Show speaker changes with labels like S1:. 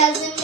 S1: 2000